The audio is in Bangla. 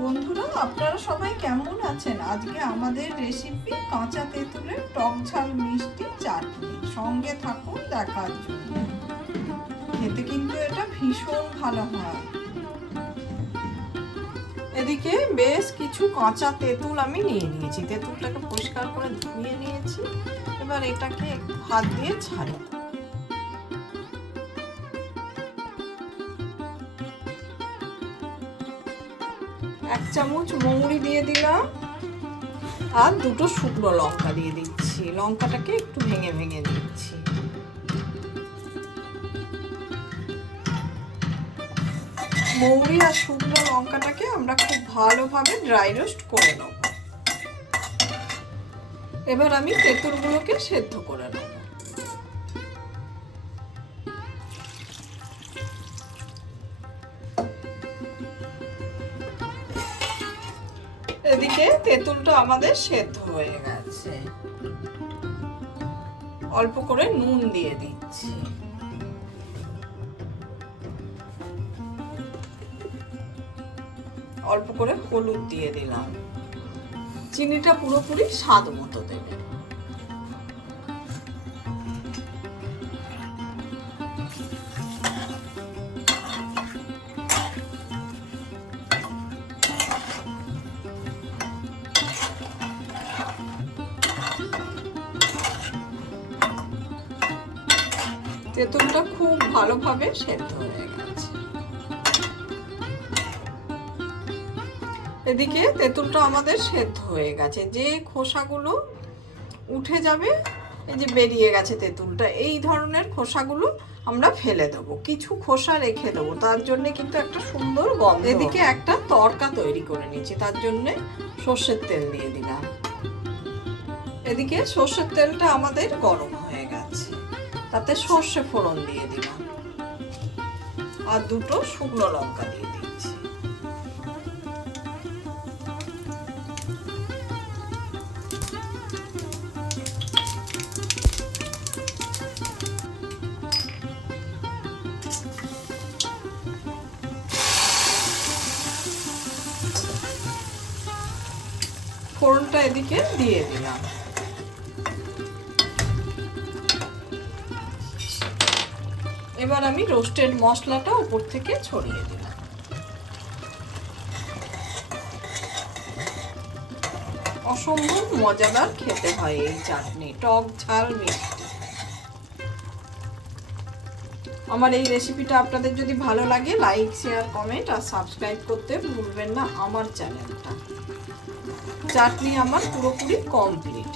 বন্ধুরা, আপনারা সবাই কেমন আছেন? আজকে আমাদের রেসিপি কাঁচা তেঁতুলের টক ঝাল মিষ্টি চাটনি। সঙ্গে থাকুন দেখার জন্য। খেতে কিন্তু এটা ভীষণ ভালো হয়। এদিকে বেশ কিছু কাঁচা তেঁতুল আমি নিয়ে নিয়েছি। তেঁতুলটাকে পরিষ্কার করে ধুয়ে নিয়েছি। এবার এটাকে হাত দিয়ে ছাড়ি। এক চামচ মৌরি দিয়ে দিলাম আর দুটো শুকনো লঙ্কা দিয়ে দিচ্ছি। লঙ্কাটাকে একটু ভেঙে ভেঙে দিচ্ছি। মৌরি আর শুকনো লঙ্কাটাকে আমরা খুব ভালোভাবে ড্রাই রোস্ট করে নেব। এবার আমি তেঁতুলগুলোকে সেদ্ধ করে নেব। এদিকে তেঁতুলটা আমাদের সেদ্ধ হয়ে গেছে। অল্প করে নুন দিয়ে দিচ্ছি। অল্প করে হলুদ দিয়ে দিলাম। চিনিটা পুরোপুরি স্বাদ মতো দেবেন। তেঁতুলটা খুব ভালোভাবে সেদ্ধ হয়ে গেছে। এদিকে তেঁতুলটা আমাদের সেদ্ধ হয়ে গেছে। যে খোসাগুলো উঠে যাবে, এই যে বেরিয়ে গেছে তেঁতুলটা, এই ধরনের খোসাগুলো আমরা ফেলে দেবো। কিছু খোসা রেখে দেবো, তার জন্য কিন্তু একটা সুন্দর গন্ধ। এদিকে একটা তড়কা তৈরি করে নিয়েছি, তার জন্য সর্ষের তেল দিয়ে দিলাম। এদিকে সর্ষের তেলটা আমাদের গরম হয়ে গেছে, তাতে সর্ষে ফোড়ন দিয়ে দিলাম আর দুটো শুকনো লঙ্কা দিয়ে দিচ্ছি। ফোড়নটা এদিকে দিয়ে দিলাম। এবার আমি রোস্টেড মশলাটা উপর থেকে ছড়িয়ে দিলাম। অসম্ভব মজাদার খেতে হয় এই চাটনি, টক ঝাল মিষ্টি। আমার এই রেসিপিটা আপনাদের যদি ভালো লাগে, লাইক, শেয়ার, কমেন্ট আর সাবস্ক্রাইব করতে ভুলবেন না আমার চ্যানেলটা। চাটনি আমার পুরোপুরি কমপ্লিট।